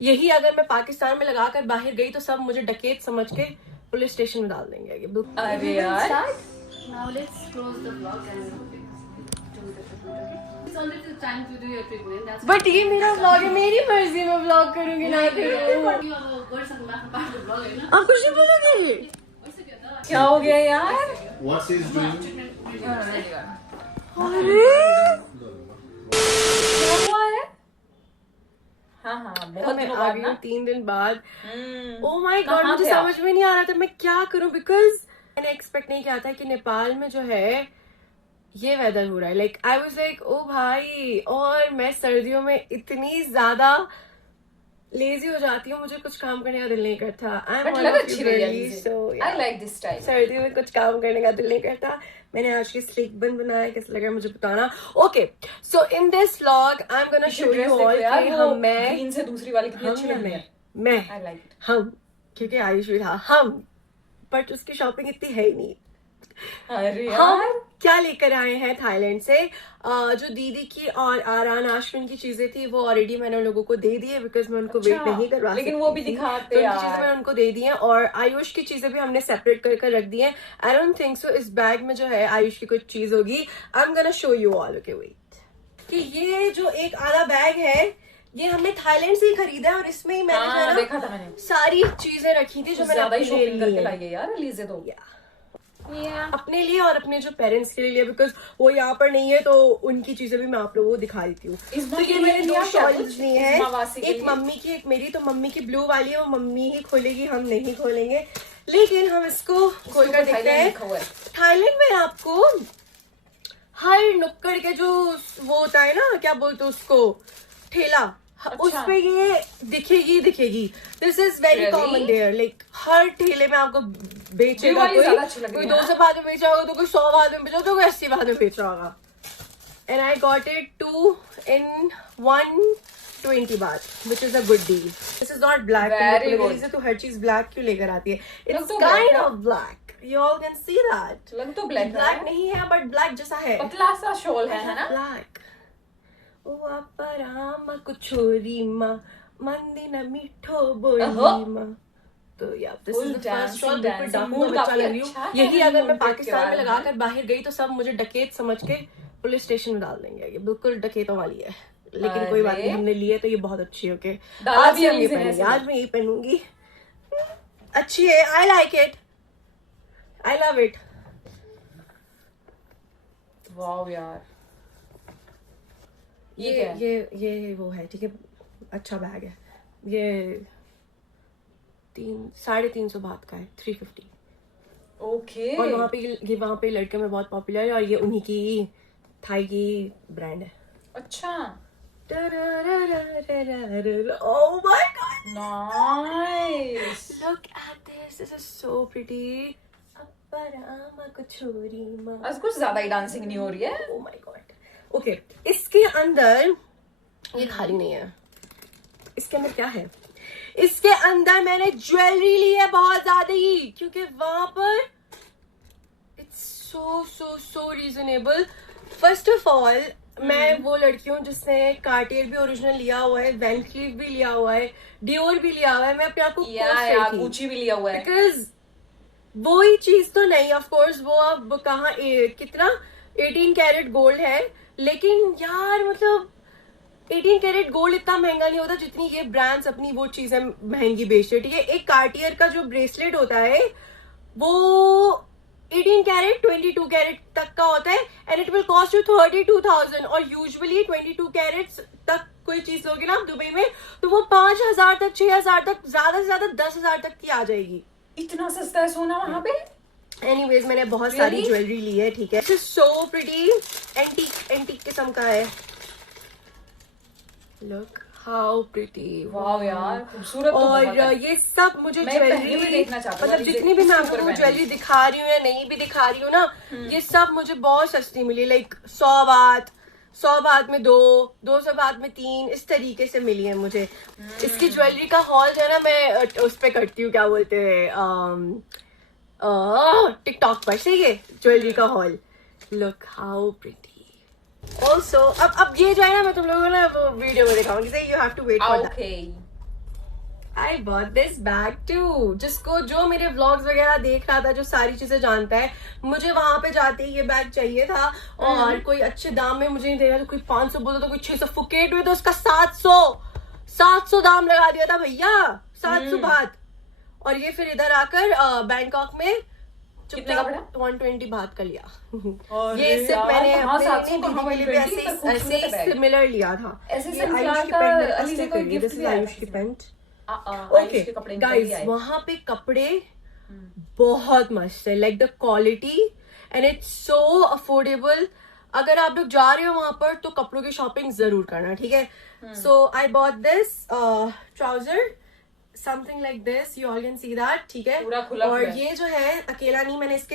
यही अगर मैं पाकिस्तान में लगाकर बाहर गई तो सब मुझे डकैत समझ के पुलिस स्टेशन में डाल देंगे। अरे यार Now let's close the vlog and do the computer. It's only the time to do your treatment. That's but ये मेरा व्लॉग है, मेरी मर्जी में व्लॉग करूंगी ना करूँ। you अब गर्ल्स बात पार्ट of vlog है ना। आप कुछ नहीं बोलोगे? वैसे क्या था? क्या हो गया यार? What is doing? अरे क्या हुआ है? हाँ बहुत मैं दिनों आ बाद गई ना। हूँ 3 दिन बाद। हम्म, ओ माय गॉड, कहाँ मुझे थे आप? समझ में नहीं आ रहा था मैं क्या करूं, बिकॉज मैंने एक्सपेक्ट नहीं किया था कि नेपाल में जो है ये वेदर हो रहा है। Like I was like oh भाई, और मैं सर्दियों में इतनी ज्यादा लेजी हो जाती हूँ, मुझे कुछ काम करने का दिल नहीं करता। आई बट लग अच्छी रही है। So I like this style. सर्दियों में कुछ काम करने का दिल नहीं करता। मैंने आज की स्लिक बन बनाया, कैसा लगा मुझे बताना। Okay, so in this vlog I am gonna show you all कि हम मैं ग्रीन से दूसरी वाली कितनी अच्छी लग रही है। मैं आई लाइक इट। हम, क्योंकि आयुष भी था हम, बट उसकी शॉपिंग इतनी है ही नहीं। अरे हम यार क्या लेकर आए हैं थाईलैंड से, जो दीदी की और आरान आश्विन की चीजें थी वो ऑलरेडी मैंने उन लोगों को दे दी है, बिकॉज मैं उनको वेट नहीं करवा लेकिन सकती वो भी थी। दिखाते तो उनकी यार। चीजें मैंने उनको दे दी हैं, और आयुष की चीजें भी हमने सेपरेट कर रख दी हैं। आई डोंट थिंक सो इस बैग में जो है आयुष की कुछ चीज होगी। I am gonna show you all. Okay wait, कि ये जो एक आधा बैग है ये हमने थाईलैंड से ही खरीदा है, और इसमें ही मैंने जो है हाँ ना देखा था मैंने। सारी चीजें रखी थी जो मैंने ज्यादा ही अपने लिए शॉपिंग ली करके हैं। लाई है यार अलीजे तो। अपने लिए और अपने जो पेरेंट्स के लिए, बिकॉज वो यहाँ पर नहीं है तो उनकी चीजें भी मैं आप लोगों को दिखा देती हूँ। इस तो बार ये के मेरे लिए दो लिया क्या शॉल्स कुछ? लिए इस हैं, मवासी के एक लिए? मम्मी की एक मेरी। तो मम्मी की ब्लू वाली है, वो मम्मी ही खोलेगी, हम नहीं खोलेंगे। लेकिन हम इसको खोल कर देखते थाईलैंड लिखा हुआ हैं। है। थाईलैंड में आपको हर नुक्कड़ के जो वो होता है ना, क्या बोलते हैं उसको, ठेला, उस पे ये दिखेगी। This is very Really? Common there. Like हर ठेले में आपको बेचेगा वाली कोई। ज्यादा अच्छी लग कोई रही है 200 बाद में बेच रहा होगा, तो कोई 100 बाद में बेच रहा होगा, तो कोई 80 बाद में बेच रहा होगा। And I got it 2 in 120 बात, which is a good deal. This is not black. Very good. से तो हर चीज ब्लैक क्यों लेकर आती है? लग It's तो black kind है। of black. You all can see that. लग तो ब्लैक ब्लैक नहीं है, बट ब्लैक जैसा है। पतला सा शॉल है ना। ब्लैक ओ अपरामा कुछोरीमा मंदिना मिठो बोलीमा। तो या this is Full the first dancing, shot. बिल्कुल dancing. डाकू Mood में बच्चा काफी लग रही अच्छा हूँ। है यही अगर मैं honeymoon trip के पाकिस्तान में बारे में। लगाकर बाहर गई तो सब मुझे डकैत समझ के पुलिस स्टेशन में डाल देंगे। ये बिल्कुल डकैतों वाली है, लेकिन कोई बात नहीं, हमने लिए तो ये बहुत अच्छी है। ओके, डाला आज भी हम ये अमीज़ है पहनेंगे, ऐसे। आज मैं ये पहनूंगी। अच्छी है, I like it, I love it. Wow यार ये ये क्या है? ये वो है, ठीक है, अच्छा बैग है ये। 350 बात का है, 350। ओके और वहाँ पे लड़के में बहुत पॉपुलर है, और ये उन्हीं की थाई की ब्रांड है। अच्छा Oh my god, nice. look at this is so pretty. अपरामा कुछोरीमा। आज कुछ ज्यादा ही डांसिंग नहीं हो रही है। Oh my god. ओके, इसके अंदर ये खाली नहीं है। इसके अंदर क्या है? इसके अंदर मैंने ज्वेलरी ली है बहुत ज्यादा ही, क्योंकि वहां पर it's so reasonable. First of all मैं वो लड़की हूँ जिसने कार्टियर भी ओरिजिनल लिया हुआ है, वैन क्लीफ भी लिया हुआ है, डियोर भी लिया हुआ है। मैं अपने आप को या गुची भी लिया हुआ है। बिकॉज वो ही चीज तो नहीं, ऑफ कोर्स वो अब कहाँ कितना 18 कैरेट गोल्ड है, लेकिन यार मतलब 18 कैरेट गोल्ड इतना महंगा नहीं होता जितनी ये ब्रांड्स अपनी वो चीजें महंगी बेचते हैं। ठीक है, एक कार्टियर का जो ब्रेसलेट होता है वो 18 कैरेट 22 कैरेट तक का होता है, and it will cost you 32,000। और यूजुअली 22 कैरेट्स तक कोई चीज होगी ना दुबई में तो वो 5,000 तक, 6,000 तक, ज्यादा से ज्यादा 10,000 तक की आ जाएगी। इतना सस्ता है सोना वहाँ पे। एनीवेज मैंने बहुत सारी ज्वेलरी ली है। ठीक है, सो प्रिटी, एंटीक किस्म का है। लुक हाउ प्रिटी, वाओ यार खूबसूरत तो और बहुत है। ये सब मुझे मैं पहले भी ज्वेलरी, देखना चाहती हूँ, मतलब अभी जितनी भी मैं इसके ऊपर आपको पहनी। ज्वेलरी दिखा रही हूँ या नहीं भी दिखा रही हूँ ना, ये सब मुझे बहुत सस्ती मिली। लाइक 100 बात में 200 बात में 3, इस तरीके से मिली है मुझे। इसकी ज्वेलरी का हॉल जो है ना मैं उस पे करती हूँ, क्या बोलते हैं, टिकटॉक पर से ये ज्वेलरी का hall. Look how pretty. Also अब ये जो है ना मैं तुम लोगों को ना वो वीडियो में दिखाऊंगी, you have to wait for that. Okay I bought this bag too. जिसको जो मेरे व्लॉग्स वगैरह देख रहा था, जो सारी चीजें जानता है, मुझे वहां पे जाते ही ये बैग चाहिए था और कोई अच्छे दाम में मुझे नहीं दे रहा था। कोई 500 बोला तो कोई 600 फुकेट हुए तो उसका 700 दाम लगा दिया था भैया, 700 बात। और ये फिर इधर आकर बैंकॉक में कितने का पड़ा? 120 बात का लिया। और ये सिर्फ मैंने हाँ, अपने 700 दीदी कहाँ के लिए भी 120 पर खूबसूरत ऐसे बैग। सिमिलर लिया था। ऐसे ये सिमिलर आयुष की का पैंट मेरे पास अली से stick कोई हुई है। gift This is भी आया आयुष की था। पैंट। आयुष ओके के कपड़े गाइस, वहां पे कपड़े बहुत मस्त है, like the quality and it's so affordable. अगर आप लोग जा रहे हो वहां पर तो कपड़ों की शॉपिंग जरूर करना, ठीक है। So I bought this trouser something like this, you all can see that, ठीक है। पूरा खुला और खुला। ये जो है अकेला नहीं, मैंने इसके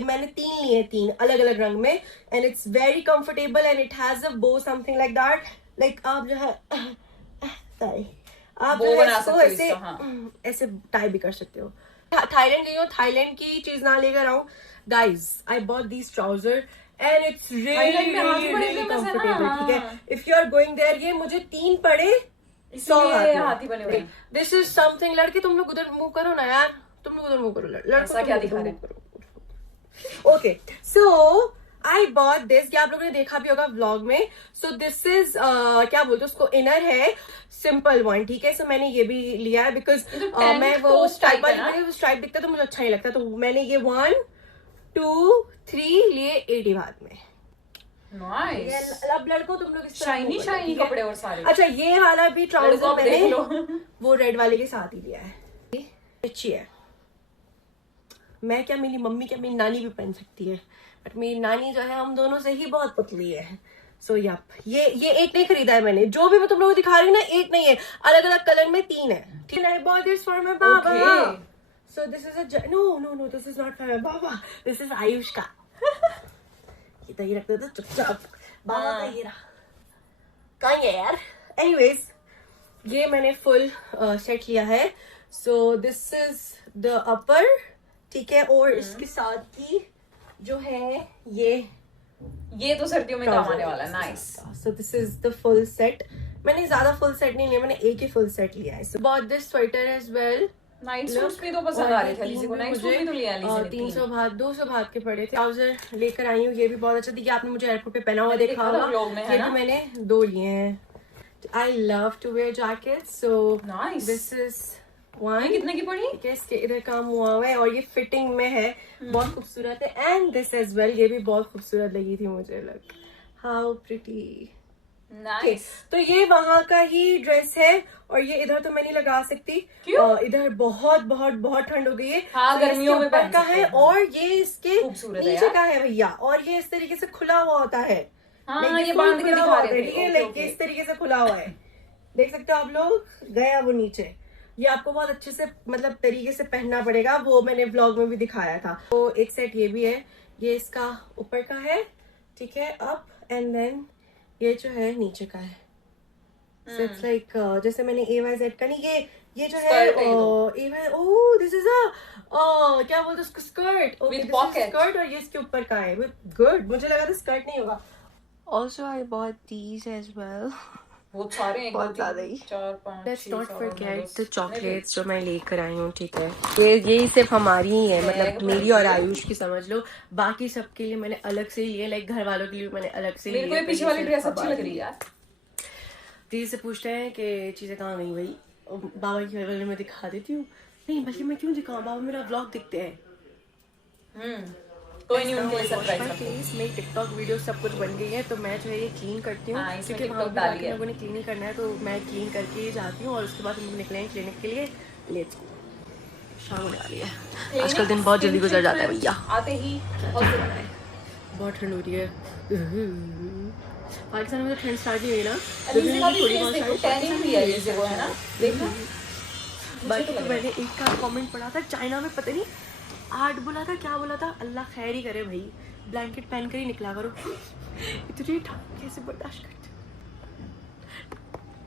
मैंने 3 लिए, 3 अलग अलग रंग में, and it's very comfortable and it has a बो समथिंग लाइक दैट। लाइक आप जो है सॉरी, आप बो जो है बना इसको सकते हो ऐसे इसका, हाँ। ऐसे टाई भी कर सकते हो। थाईलैंड गई हो, थाईलैंड की चीज ना लेकर आऊं guys, I bought these trouser and it's Thailand में हाथी बड़े रियली famous है ना, कंफर्टेबल, ठीक है। हाँ। If you are going there, ये मुझे 3 पड़े 100 इसलिए हाथी बने हुए हैं। This is something. लड़के तुम लोग उधर मुंह करो ना यार, तुम लोग उधर मुंह करो, लड़कों ऐसा क्या दिखा रहे? Okay so I bought this, क्या आप लोगों ने देखा भी होगा व्लॉग में। सो दिस इज क्या बोलते हैं उसको, इनर है सिंपल वन, ठीक है। सो मैंने ये भी लिया है बिकॉज tank मैं वो top स्ट्राइप type है ना? वाली स्ट्राइप दिखता है तो मुझे अच्छा नहीं लगता, तो मैंने ये 1 2 3 लिए 80 बात में। नाइस। अब लड़को तुम लोग इस तरह शाइनी मुंह करो, शाइनी ठीक है? कपड़े और सारे। अच्छा, ये वाला भी लड़को ट्राउजर आप देख मैंने लो। वो रेड वाले के साथ ही लिया है। अच्छी है, मैं क्या, मेरी मम्मी क्या, मेरी नानी भी पहन सकती है, बट मेरी नानी जो है हम दोनों से ही बहुत पतली है। सो ये एक नहीं खरीदा है मैंने, जो भी मैं तुम लोगों को दिखा रही हूँ ना, एक नहीं है, अलग अलग कलर में 3 है, ठीक है। I bought this for my baba. Okay. So this is a no this is not for my baba, this is Ayush का। ये तो ये रखते थे चुपचाप, बाबा का ये रहा, कहाँ है यार। एनीवेज, ये मैंने फुल सेट लिया है। सो दिस इज द अपर, ठीक है, और इसके साथ ही जो है ये तो सर्दियों में काम आने वाला है। Nice. So this is the full set. मैंने ज्यादा फुल सेट नहीं लिया, मैंने एक ही फुल सेट लिया है। So bought this sweater as well. Night suits भी तो पसंद आ रहे थे अलीज़े को। नाइट सूट भी तो लिया अलीज़े ने 300 बात 200 बात के पड़े थे। ट्राउजर लेकर आई हूँ, ये भी बहुत अच्छा दिखा, आपने मुझे एयरपोर्ट पे पहना हुआ मैंने देखा देखा था होगा। vlog में, है ये ना? भी मैंने 2 लिए हैं। I love to wear jacket, so Nice. This is ये 1। कितने की पड़ी? ठीक है, इसके इधर काम हुआ हुआ है और ये फिटिंग में है, बहुत खूबसूरत है। एंड दिस एज वेल, ये भी बहुत खूबसूरत लगी थी मुझे, लग हाउ प्रिटी। नाइस। तो ये वहां का ही ड्रेस है और ये इधर तो मैं नहीं लगा सकती। क्यों? इधर बहुत बहुत बहुत ठंड हो गई है। हाँ, तो गर्मियों इसके में ऊपर पहन का सकते है हैं। और ये इसके खूबसूरत है नीचे यार। का है भैया, और ये इस तरीके से खुला हुआ होता है। हाँ, Like, ये full बांध के खुला दिखा हुआ रहे होता है, थे। ठीक है, ओके, लाइक ओके। इस तरीके से खुला हुआ है, देख सकते हो आप लोग, गया वो नीचे। ये आपको बहुत अच्छे से मतलब तरीके से पहनना पड़ेगा, वो मैंने व्लॉग में भी दिखाया था। तो एक सेट ये भी है, ये इसका ऊपर का है, ठीक है, अप, एंड देन ये जो है नीचे का है। So it's like जैसे मैंने AYZ का नहीं, ये जो है Skirt है ये AY, ओह दिस इज अ क्या बोलते हैं उसको, skirt. Okay, With pocket. Skirt, और ये इसके ऊपर का है, गुड। मुझे लगा था स्कर्ट नहीं होगा। Also I bought these as well. बहुत सारे हैं। बहुत ज्यादा ही। 4 5 Let's 6 not 7 forget the chocolates जो मैं लेकर आई हूँ, ठीक है। ये सिर्फ हमारी ही है, मतलब मेरी और आयुष की समझ लो, बाकी सबके लिए मैंने अलग से लिए, लाइक घर वालों के लिए मैंने अलग से मेरे को ये पीछे वाली ड्रेस अच्छी लग रही है यार। दीदी से पूछते हैं कि चीजें कहाँ गई भाई, बाबा की घर में दिखा देती हूँ। नहीं, बल्कि मैं क्यों दिखाऊँ, बाबा मेरा व्लॉग दिखते हैं। कोई नहीं, उनके लिए सरप्राइज रखो। प्लीज, मेरी टिकटॉक वीडियो सब कुछ बन गई है, तो मैं जो है ये क्लीन करती हूँ, हाँ, इसमें क्योंकि वहाँ TikTok पे डाली बाकी है। लोगों ने क्लीन ही करना है, तो मैं क्लीन करके ही जाती हूँ और उसके बाद हम लोग निकलेंगे क्लिनिक के लिए। लेट्स गो, शाम होने वाली है, आजकल दिन बहुत जल्दी गुजर जाता है भैया। आते ही हॉस्पिटल। बहुत ठंड हो रही है पाकिस्तान में, तो ठंड स्टार्ट ही हुई ना, अलीज़े का भी फेस देखो, टैनिंग भी है अलीज़े को, है ना, देखना। बाकी तो मैंने एक का कमेंट पढ़ा था, चाइना में पता नहीं 8 बोला था, क्या बोला था, अल्लाह खैर ही करे भाई, ब्लैंकेट पहन कर ही निकला करो। इतनी ठंड कैसे बर्दाश्त करते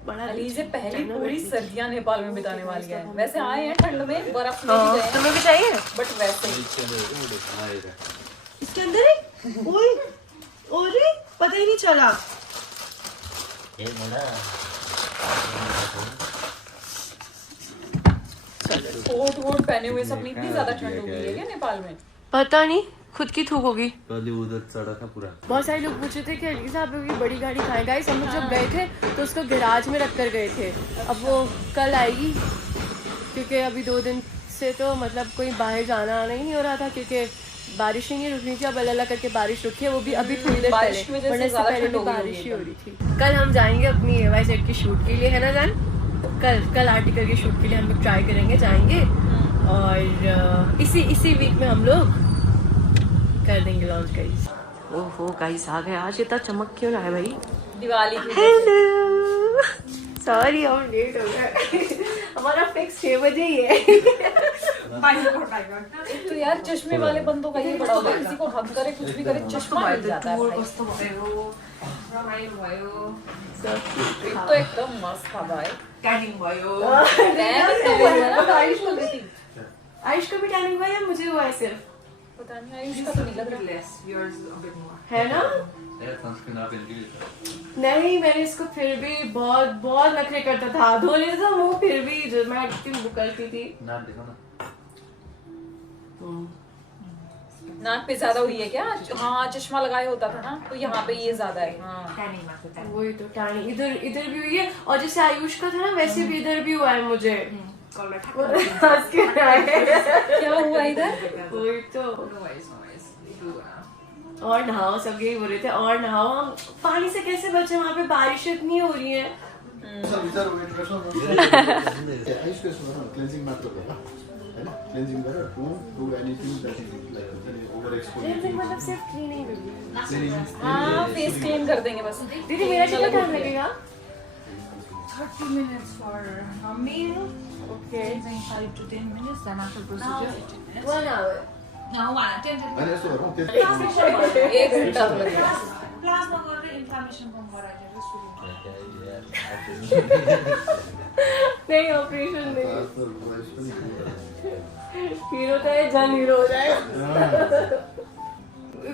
बड़ा। अलीज़े पहली पूरी सर्दियां नेपाल में बिताने वाली है। वैसे आए हैं ठंड में, बर्फ में भी गए हैं, तुम्हें भी चाहिए? बट वैसे इसके अंदर है ओए, अरे पता ही नहीं चला। कोट वोट पहने हुए सब, इतनी ज्यादा ठंड हो गई है क्या नेपाल में? पता नहीं, खुद की थूक होगी। पहले उधर चढ़ा था पूरा। बहुत सारे लोग पूछ रहे थे कि अलीसा आप लोग की बड़ी गाड़ी कहाँ है। गाइस हम लोग जब गए थे तो उसको गैराज में रख कर गए थे। अब वो कल आएगी, क्योंकि अभी 2 दिन से तो मतलब कोई बाहर जाना आना ही नहीं हो रहा था, क्योंकि बारिश ही नहीं रुकनी थी। अब अल्लाह करके बारिश रुकी है, वो भी अभी थोड़ी देर बारिश की पहले, वजह से वरना इससे ज्यादा पहले ठंड भी हो गई बारिश ही हो होगी रही थी। कल हम जाएंगे अपनी AY सेट की शूट के लिए, है ना जान? कल आर्टिकल की शूट के लिए हम लोग ट्राई करेंगे, जाएंगे और इसी वीक में हम लोग कर देंगे लॉन्च। गाइस ओहो गाइस आ गए। आज इतना चमक क्यों रहा है भाई? दिवाली की हेलो, सॉरी हम लेट हो गए। हमारा फिक्स 6 बजे ही है। तो यार चश्मे वाले बंदों का ये बड़ा होता है, किसी को हक करे कुछ भी करे चश्मा मिल जाता है भाई। ट्रिप तो एकदम मस्त था भाई। आयुष को भी थी। आयुष को भी टैनिंग हुआ है, मुझे हुआ है सिर्फ, पता नहीं आयुष का तो नहीं लग रहा है ना? सनस्क्रीन आप इनके लिए नहीं, मैंने इसको फिर भी बहुत नखरे करता था, धो लेता था मुंह, फिर भी जो मैं इतनी बुकलती थी। नाम देखो ना। नाक पे ज्यादा हुई है क्या? हाँ चश्मा लगाए होता था ना, तो यहाँ पे ये ज्यादा है। हाँ वही तो टैनिंग इधर भी हुई है, और जैसे आयुष का था ना वैसे भी इधर भी हुआ है मुझे। हंस के रहा है। क्या हुआ इधर? वही तो। और नहाओ, सब यही बोल रहे थे, और नहाओ। हम पानी से कैसे बचे, वहाँ पे बारिश इतनी हो रही है। क्लेंजिङ मात्र गर हैन, क्लेन्जिङ गरेर don't do anything that is like over expose. मतलब सिर्फ क्लीनिंग। हाँ फेस क्लीन कर देंगे बस। दीदी मेरा कितना टाइम लगेगा? 30 minutes for a meal. Okay, 5 to 10 minutes. Then after procedure, 15 minutes. 1 hour। No, 10 to हैन यस्तो गरौँ त्यस्तो 1 घंटा लगेगा। plasma गरेर inflammation कम गराइदिएर सुरु नहीं, ऑपरेशन नहीं, आजकल प्राइस पनि हीरो तो है, जन हीरो हो जाए।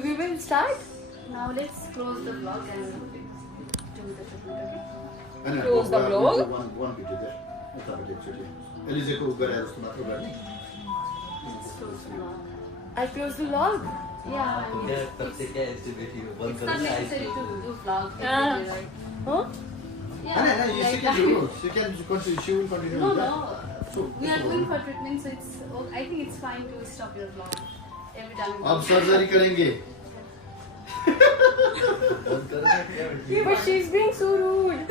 We will start. Now let's close the vlog and do the tribute, okay? हैन Close the vlog. one video there उताबाट एकचोटि एलिजेको गरे जस्तो मात्र गर्ने। Let's close the vlog. I'll close the log. Yeah, I mean, क्या तब से क्या ऐसे बैठी हो? बंद it's not करना necessary to do vlog हाँ. every day, right? Huh? Yeah, हैन you like can do she can continue, she will continue No, with no. that. So We are going for treatment, so it's. I think it's fine to stop your vlog every time. अब surgery करेंगे। बंद करना क्या? But she's being so rude.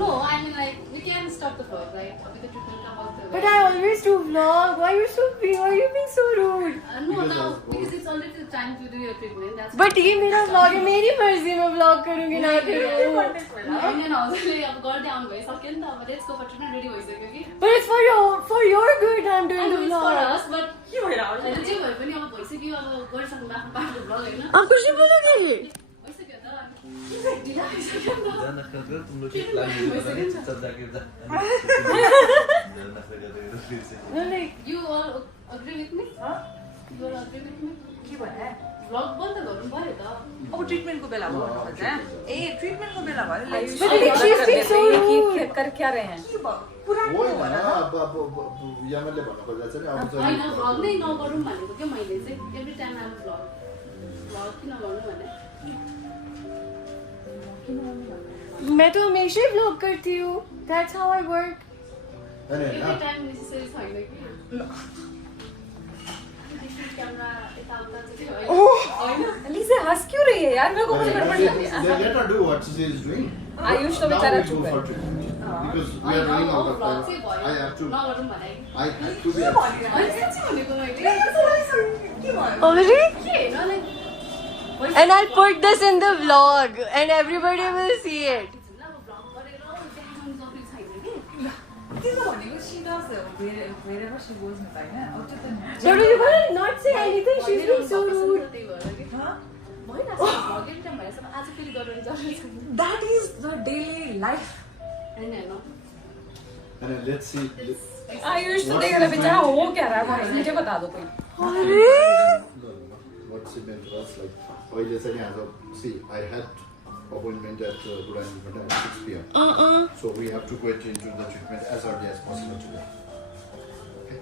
No, I mean like we can stop the vlog, right? With the treatment about the. But I always do vlog. Why are you being so rude? No, Because now of- because it's already the time to do your treatment. That's. But ये मेरा vlog है, मेरी मर्जी में vlog करूँगी ना करूँ। होइन हजुरले अब गर्दै आउनु भइसक्यो नि त, अब let's go for treatment ready भइसक्यो कि। But it's for your good. I'm doing the It's for vlog. us, but के भइरहेको छ? जे भए पनि अब भइसक्यो, अब गरिसक्नु आफ्नो पार्टको भ्लग होइन। आप कुछ नहीं बोलोगे? भइसक्यो त अब ढिला भइसक्यो नि त। जाना कर दो तुम लोग की प्लान नहीं पता नहीं सब जाके जाना फिर से No, like You all agree with me? You all agree with me? के भने भ्लग बन्द गर्नु पर्यो त। अब ट्रिटमेन्टको बेला भयो भन्नुहुन्छ ए ट्रिटमेन्टको बेला भयो आयुष But को like मना she's कर being देते so हैं कि rude. कर क्या रहे हैं? पुरानो होइन भन अब यामले भन्नु खोज्दा चाहिँ अब होइन भ्लग नै नगरौँ भनेको क्या मैले चाहिँ। एभ्री टाइम आम भ्लग किन गर्नु भने। मैं तो हमेशा ही vlog करती हूँ. That's how I work. हैन एभ्री हैन टाइम नेसेसरी छैन कि। क्यामेरा यताउता चाहिँ होइन। अलीसे हंस क्यों रही है यार? मेरे को कुछ गड़बड़ लग रही है। let her do what she is doing. Ayush तो Now बेचारा we go चुप है। for treatment. Because we are running out of vlog time. चाहिँ भयो। I have to नगरौँ भने। I have to be होइन साँच्चै भनेको मैले। Already? के होइन like And I'll put this in the vlog, and everybody will see it. Vlog गरेर देखाउनु सक्ने छैन कि। त्यसो भनेको सी डज wherever she goes नि त हैन अब त्यो त But you will not say anything. She's being so rude. त्यही भएर कि ह भइरहेको छ भ्लग एभ्री टाइम भइरहेको छ। आज फेरि गर्नु जरुरी छैन। That is the daily life होइन होइन। and let's see. आयुष तो देख रहा है बेचारा हो क्या रहा है भाई? मुझे बता दो कोई। What she meant was like अहिले चाहिँ आज see I had appointment at Buran at 6 p.m. So we have to get into the treatment as early as possible today. Okay.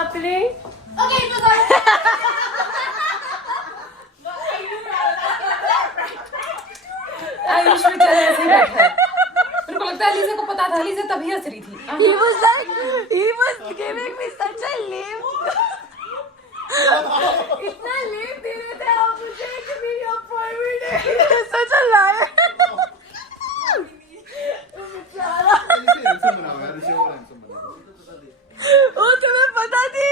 Happening? Okay, it was all. Ayush बेचारा ऐसे ही बैठा है। मेरे को लगता है अलीज़ा को पता था, अलीज़ा तभी हंस रही थी। He was giving me such a lame. इतना lame दे रहे थे आप मुझे कि मेरी appointment है। Such a liar. बेचारा। handsome बनाओ यार, ऋषभ और handsome बनाओ। वो तुम्हें पता थी?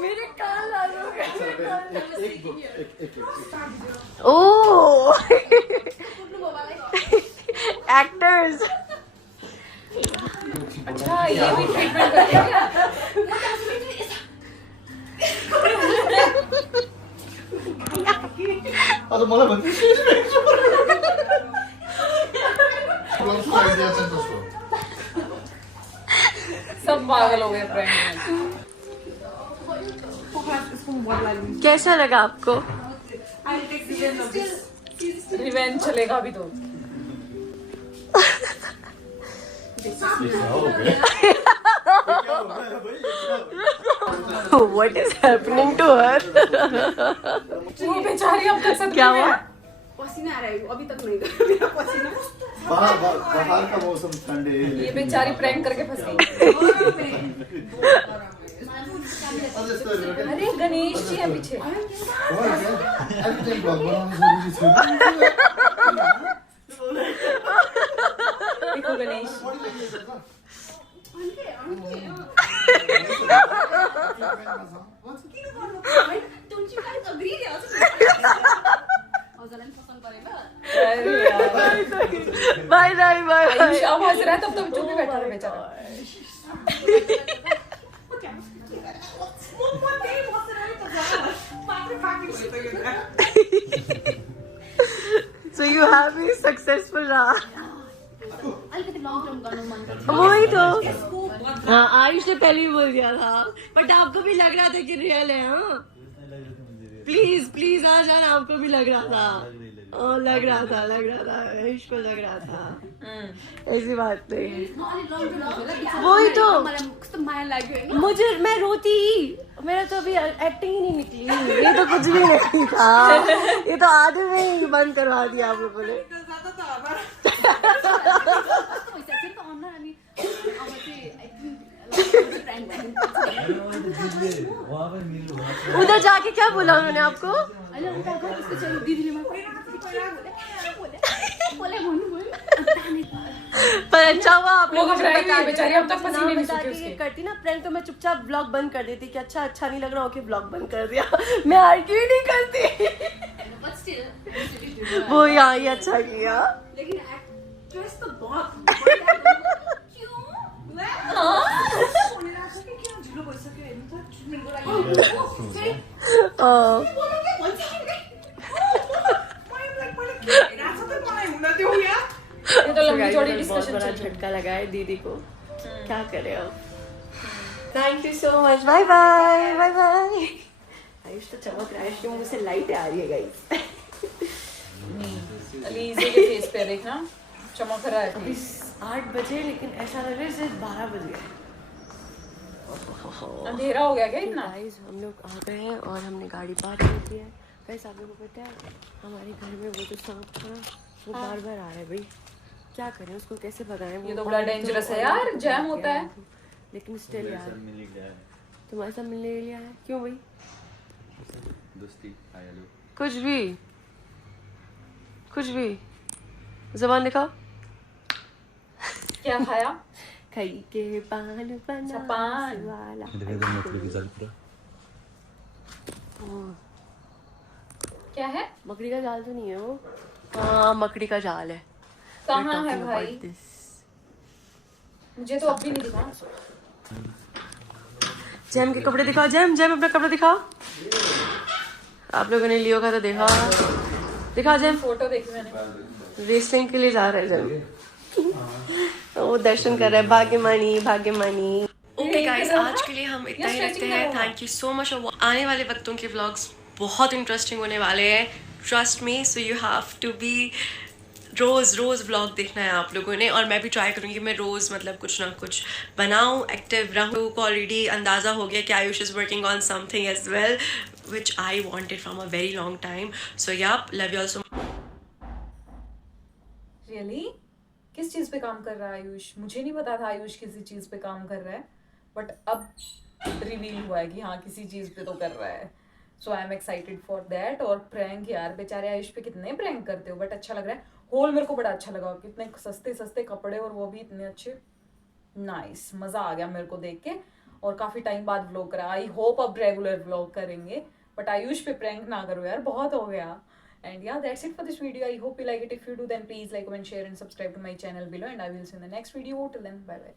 मेरे कान लाल हो गए। एक ओह एक्टर्स। अच्छा ये भी ट्रीटमेंट करते हैं क्या? अब तो मलाई भन्छु सब पागल हो गए प्रैंक में। कैसा लगा आपको? रिवेंज चलेगा अभी तो। What is happening to her? वो बेचारी अब तक सदमे क्या में हुआ? है। पसीना आ रहा है अभी तक नहीं मेरा पसीना। बाहर का मौसम ठंडे ये बेचारी प्रैंक करके फंस गई। अरे गणेश जी है पीछे। देखो Ganesh. Don't you guys agree? पसंद पड़ेगा। अरे यार। Bye bye bye. आयुष अब हंस रहा है तब तब चुप ही बैठा था बेचारा। So you happy successful रहा? अलिकति लङ टर्म गर्नु मन गर्छ। वही तो। हाँ आयुष ने पहले ही बोल दिया था, बट आपको भी लग रहा था कि रियल है। हाँ प्लीज प्लीज आ जाना, आपको भी लग रहा था। लग रहा था आयुष को लग रहा था। ऐसी बात नहीं। वही तो। कस्तो माया लाग्यो हैन। मुझे मैं रोती ही, मेरा तो अभी एक्टिंग ही नहीं निकली। ये तो कुछ भी नहीं था, ये तो आधे में ही बंद करवा दिया आप लोगों ने। उधर जाके क्या बोला उन्होंने आपको? पर अच्छा हुआ आप वो लोग घबराई हुई है बेचारी, अब तक पसीने नहीं सूखे उसके। करती ना प्रैंक तो मैं चुपचाप ब्लॉग बंद कर देती कि अच्छा नहीं लग रहा, ओके ब्लॉग बंद कर दिया। मैं आर्ग्यू नहीं करती। वो यहाँ ही अच्छा किया। लेकिन एक्ट्रेस तो बहुत ये तो लंबी चौड़ी डिस्कशन बड़ा चल रही है। झटका लगा है दीदी को। क्या करे अब। Thank you so much. Bye bye bye bye. Ayush तो चमक रहा है, इसके मुंह से लाइट आ रही है गाइस। अलीज़ा के फेस पे देखना चमक रहा है फेस। 8 बजे, लेकिन ऐसा लग रहा है जैसे 12 बज गए। अंधेरा हो गया क्या इतना? गाइस हम लोग आ गए हैं और हमने गाड़ी पार्क कर दी है। गाइस आप लोगों को पता है हमारे घर में वो जो सांप था ना, वो बार बार आ रहा है। भाई क्या करें, उसको कैसे भगाएं? ये तो बड़ा डेंजरस है यार, जैम होता है। लेकिन स्टिल यार तुम्हारे साथ मिलने के लिए आया है। क्यों भाई? दोस्ती आया लो। कुछ भी ज़बान दिखाओ। क्या खाया? खाई के पान बना पान वाला। क्या है? मकड़ी का जाल तो नहीं है वो? हाँ मकड़ी का जाल है। कहाँ है भाई? मुझे तो अब भी नहीं दिखा। जैम के कपड़े दिखाओ। जैम अपना कपड़ा दिखाओ। आप लोगों ने लियो का तो दिखा जैम। फोटो देखी मैंने। रेसलिंग के लिए जा रहा है जैम। वो दर्शन कर रहा है। भाग्यमानी। ओके गाइस, आज के लिए हम इतना ही रखते हैं। Thank you so much. आने वाले वक्तों के व्लॉग्स बहुत इंटरेस्टिंग होने वाले हैं, trust me. So you have to be रोज़ व्लॉग देखना है आप लोगों ने, और मैं भी ट्राई करूँगी मैं रोज़ मतलब कुछ ना कुछ बनाऊँ, एक्टिव रहूँ। को ऑलरेडी अंदाज़ा हो गया कि Ayush is working on something as well which I wanted from a very long time. So yeah, love you all so much. Really किस चीज पे काम कर रहा है आयुष? मुझे नहीं पता था आयुष किसी चीज पे काम कर रहा है, बट अब रिवील हुआ है कि हाँ किसी चीज पे तो कर रहा है. So I am excited for that. और प्रैंक यार, बेचारे आयुष पे कितने प्रैंक करते हो, बट अच्छा लग रहा है. होल मेरे को बड़ा अच्छा लगा, कितने सस्ते सस्ते कपड़े और वो भी इतने अच्छे. नाइस, मजा आ गया मेरे को देख के. और काफी टाइम बाद व्लॉग करा. आई होप अब रेगुलर व्लॉग करेंगे, बट आयुष पे प्रैंक ना करो यार, बहुत हो गया. And yeah, that's it for this video. I hope you like it. If you do, then please like, comment, share and subscribe to my channel below, and I will see you in the next video. Till then, bye bye.